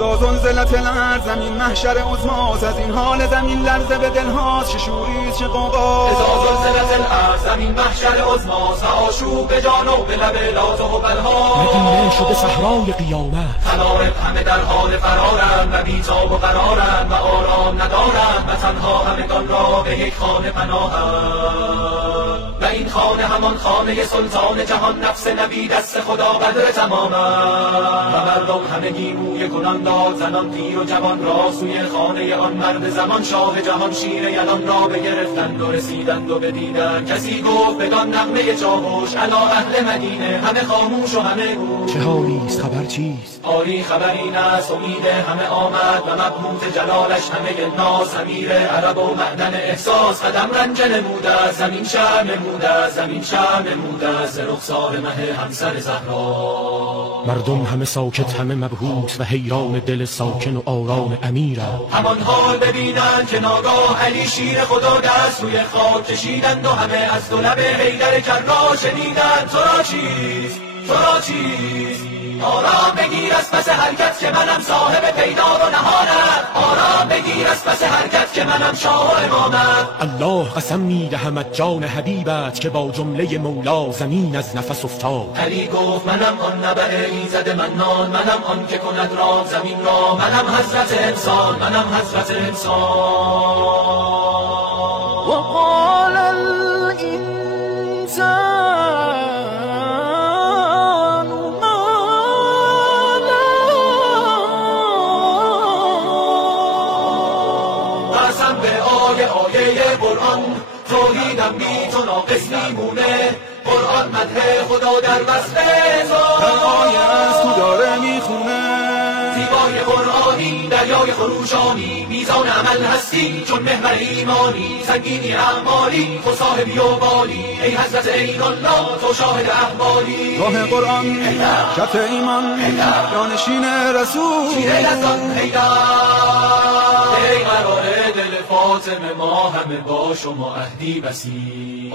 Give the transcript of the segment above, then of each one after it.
زلزلت الارض زمین محشر عظماست، از این حال زمین لرزه به دلهاست، چه شوریست چه غوغاست. زلزلت الارض زمین محشر عظماست، آشوب به جان و به لب لات و بلها. مدینه شده صحرای قیامت، خلائق همه در حال فرارند و بی‌تاب و قرارند و آرام ندارند و تنها همگان را به یک خانه پناهند. و این خانه همان خانه سلطان جهان، نفس نبی دست خدا قدر تمامند. و مردم همگی موی کنان داد زنان پیر و جوان را سوی خانه آن مرد زمان شاه جهان. شیر یلان را بگرفتند و رسیدند و بدیدند. کسی گفت بدان نغمه چاوش الا اهل مدینه، همه خاموش و همه گوش. چه حالیست خبر چیست؟ آری خبر این است امید همه آمد و مبهوت جلالش همه ناز. امیر عرب و معدن احساس قدم رنج نموده، زمین شرم نموده، زمین شرم نموده ز رخسار مه همسر زهرا. مردم همه ساکت همه مبهوت و حیران دل ساکن و آرام امیرند. همان حال ببینند که ناگاه علی شیر خدا دست روی خاک کشیدند و همه از دو لب حیدر کرا شنیدند. تو را چیست؟ تو را چیست؟ آرام بگیر از پس حرکت که منم صاحب پیدار و نهانم. آرام بگیر از پس حرکت که منم شاه و امامم. الله قسم میدهمت جان حبیبت که با جمله مولا زمین از نفس افتاد. علی گفت منم آن نبع ایزد منان، منم آن که کند رام زمین را، منم حضرت انسان، منم حضرت انسان. وقال الانسان آیه قرآن توحیدم بی تو ناقص میمونه. قرآن مدح خدا در وصف تو، آیه از تو داره میخونه. زیبای قرآنی دریای خروشانی، میزان عمل هستی چون محور ایمانی. سنگینی اعمالی تو صاحبی و بالی، ای حضرت عین الله تو شاهد احوالی. راه قرآن شط ایمان جانشین رسول، شیر لسان حیدر. ای قرار دل فاطمه ما همه با شما عهدی بسی.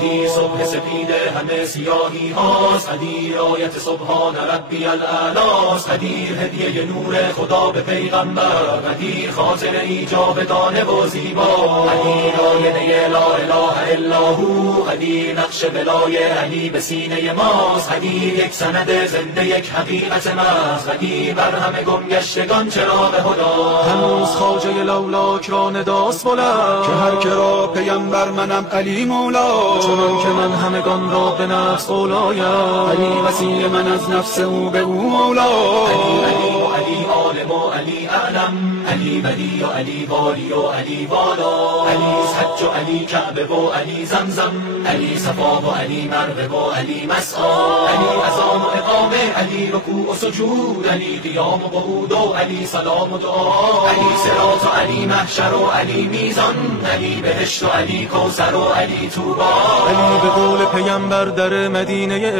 علی صبح سپیده همه سیاهی هاست، علی آیت سبحان ربی الاعلاست. علی هدیه نور خدا به پیغمبر، علی خاطر ای جاودانه و زیبا. علی آینه لا اله الا هو، علی نقش بلای علی به سینه ماست. علی یک سند زنده یک حقیقت محض، علی بر همه گمگشتگان چراغ هدا. هنوز خواجه لولاک را نداست بلند که هر که را پیمبر منم علی مولا. چنان که من همگان را به نفس اولایم، علی وسیع من از نفس او به او مولا. علی علی و علی عالم و علی اعلم، علی ولی و علی والی و علی والا. علی حج و علی کعبه و علی زمزم، علی صفا و علی مروه و علی مسعی. علی اذان و اقامه، علی رکوع و سجود، علی قیام و قعود و علی سلام و دعا. علی صراط و علی محشر و علی میزان، علی بهشت و علی کوثر و علی طوبی. علی به قول پیمبر در مدینه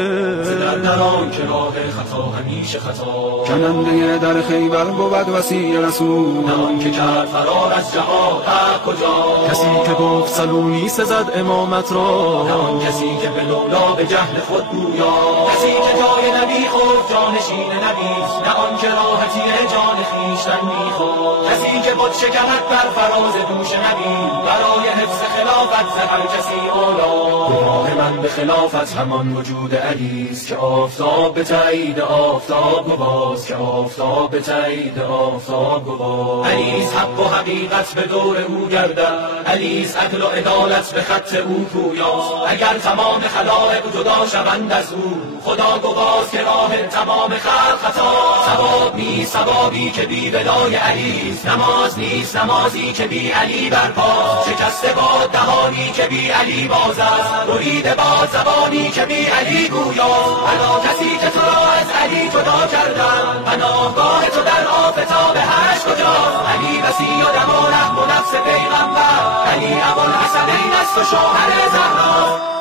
دران که راه خطا همیشه خطا، کننده در خیبر بود وسیع رسول. نه آن که کرد فرار از جهاد حق کجا. کسی که گفت سلونی سزد امامت را، نه آن کسی که به لولا به جهل خود گویا. کسی که جای نبی خود جانشین نبیست، نه آن که راحتی جان خویشتن میخواد. کسی که بود شکمت بر فراز دوش نبی، برای حفظ خلافت ز هر کسی اولا. گناه من به خلافت همان وجود علیست که آفتاب به تایید آفتاب گواست، که آفتاب به تایید آفتاب گواست. علیست حق و حقیقت به دور او گردد، علیست عدل و عدالت به خط او پویاست. اگر تمام خلائق جدا شوند از او، خدا گواست که راه تمام خلق خطا. ثواب نیست ثوابی که بی ولای علیست، نماز نیست نمازی که بی علی برپاست. شکسته باد دهانی که بی علی باز است، بریده باد زبانی که بی علی گویاست. انا کسی که تو را از علی جدا کردن، پناهگاه تو در آفتاب حشر کجاست. علی وسیع و دم و رحم و نفس پیغمبر، علی ابوالحسنین است و شوهر زهرا.